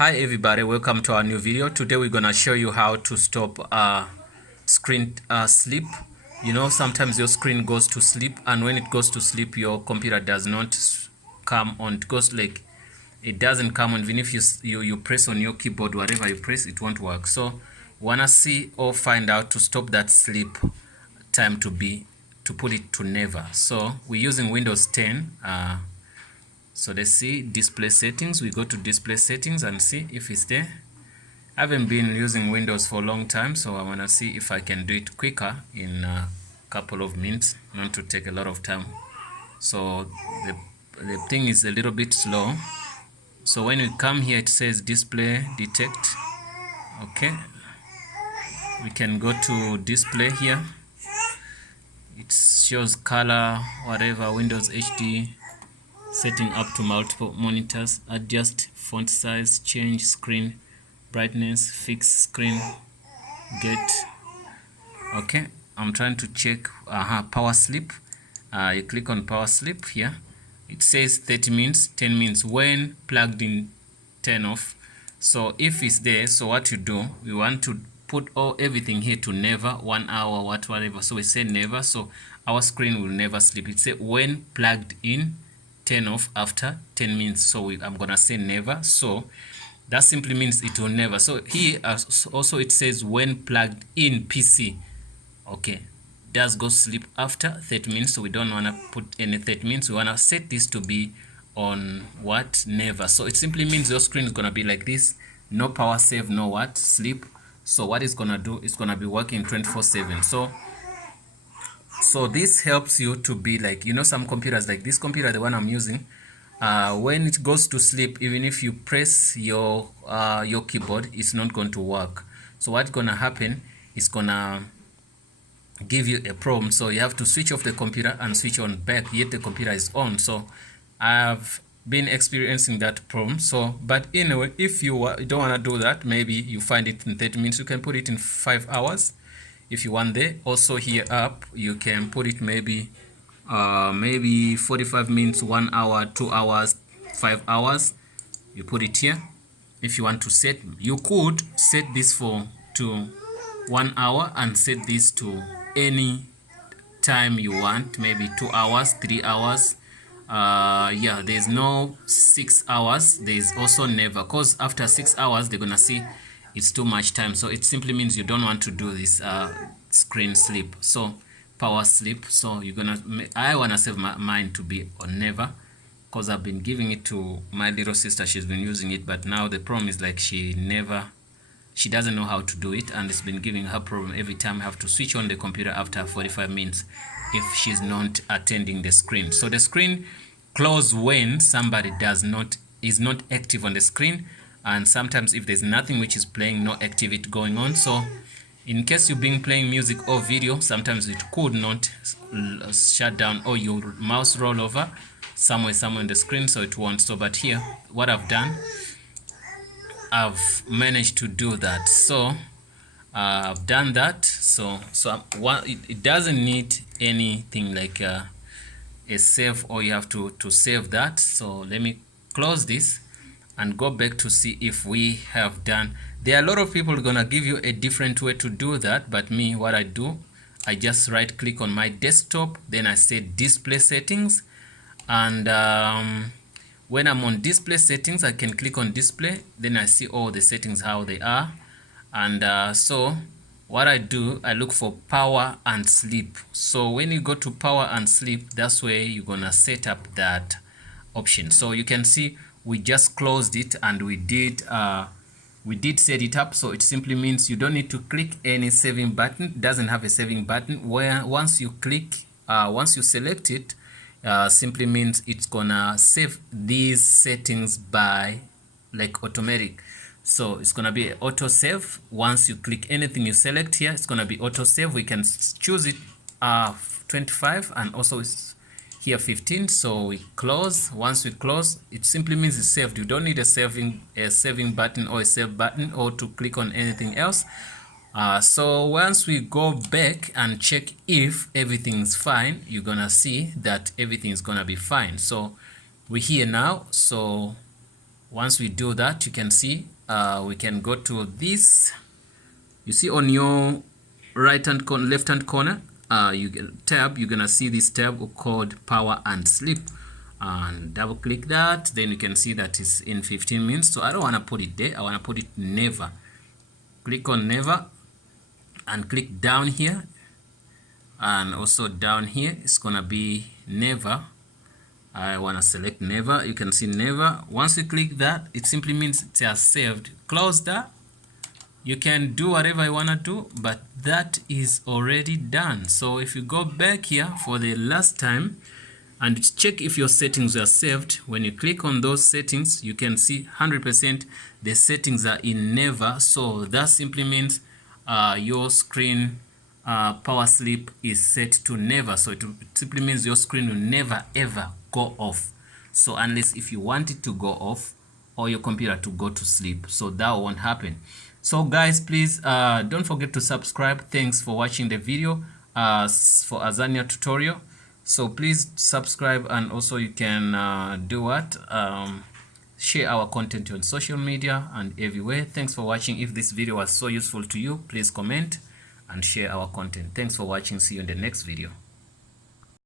Hi everybody, welcome to our new video. Today we're gonna show you how to stop screen sleep. You know, sometimes your screen goes to sleep, and when it goes to sleep your computer does not come on. It goes like it doesn't come on. Even if you press on your keyboard, whatever you press, it won't work. So wanna see or find out to stop that sleep time to put it to never. So we're using Windows 10. So let's see display settings. We go to display settings and see if it's there. I haven't been using Windows for a long time, so I want to see if I can do it quicker in a couple of minutes, not to take a lot of time. So the thing is a little bit slow. So when we come here, it says display detect. Okay, we can go to display here. It shows color, whatever, Windows HD, setting up to multiple monitors, adjust font size, change screen brightness, fix screen get. Okay, I'm trying to check power sleep. You click on power sleep here. It says 30 minutes, 10 minutes when plugged in, 10 off. So if it's there, so what you do, we want to put everything here to never, 1 hour, whatever. So we say never, so our screen will never sleep. It says when plugged in, 10 off after 10 minutes. So I'm gonna say never. So that simply means it will never. So here also it says when plugged in PC. Okay, does go sleep after 30 minutes. So we don't want to put any 30 minutes. We want to set this to be on what? Never. So it simply means your screen is gonna be like this. No power save, no what? Sleep. So what it's gonna do, it's gonna be working 24/7. So this helps you to be like, you know, some computers like this computer, the one I'm using, when it goes to sleep, even if you press your keyboard, it's not going to work. So what's gonna happen is gonna give you a problem. So you have to switch off the computer and switch on back, yet the computer is on. So I've been experiencing that problem. So but anyway, if you don't want to do that, maybe you find it in 30 minutes, you can put it in 5 hours if you want there. Also here up, you can put it maybe 45 minutes, 1 hour, 2 hours, 5 hours. You put it here. If you want to set, you could set this to 1 hour and set this to any time you want, maybe 2 hours, 3 hours. Yeah, there's no 6 hours. There's also never, because after 6 hours they're gonna see it's too much time. So it simply means you don't want to do this screen sleep, so power sleep. So you're gonna, I wanna save mine to be on never, because I've been giving it to my little sister. She's been using it, but now the problem is like she doesn't know how to do it, and it's been giving her problem every time I have to switch on the computer after 45 minutes if she's not attending the screen. So the screen closes when somebody is not active on the screen, and sometimes if there's nothing which is playing, no activity going on. So in case you've been playing music or video, sometimes it could not shut down, or your mouse roll over somewhere on the screen, so it won't. So but here what I've done, I've managed to do that. So I've done that. So it doesn't need anything like a save, or you have to save that. So let me close this and go back to see if we have done. There are a lot of people gonna give you a different way to do that, but me, what I do, I just right click on my desktop, then I say display settings, and when I'm on display settings, I can click on display, then I see all the settings how they are. And so what I do, I look for power and sleep. So when you go to power and sleep, that's where you're gonna set up that option. So you can see we just closed it, and we did set it up. So it simply means you don't need to click any saving button. It doesn't have a saving button. Where once you select it, simply means it's gonna save these settings by like automatic. So it's gonna be auto save. Once you click anything you select here, it's gonna be auto save. We can choose it 25, and also it's here 15. So we close. Once we close, it simply means it's saved. You don't need a saving button or a save button, or to click on anything else. So once we go back and check if everything's fine, you're gonna see that everything is gonna be fine. So we're here now. So Once we do that, you can see we can go to this. You see on your left hand corner, tab, you're gonna see this tab called power and sleep, and double click that. Then you can see that it's in 15 minutes. So I don't want to put it there, I want to put it never. Click on never and click down here, and also down here it's gonna be never. I want to select never. You can see never. Once you click that, it simply means it has saved. Close that. You can do whatever you want to do, but that is already done. So if you go back here for the last time and check if your settings are saved, when you click on those settings, you can see 100% the settings are in never. So that simply means your screen power sleep is set to never. So it simply means your screen will never ever go off. So unless if you want it to go off or your computer to go to sleep, so that won't happen. So guys, please don't forget to subscribe. Thanks for watching the video for Azania tutorial. So please subscribe, and also you can do what? Share our content on social media and everywhere. Thanks for watching. If this video was so useful to you, please comment and share our content. Thanks for watching. See you in the next video.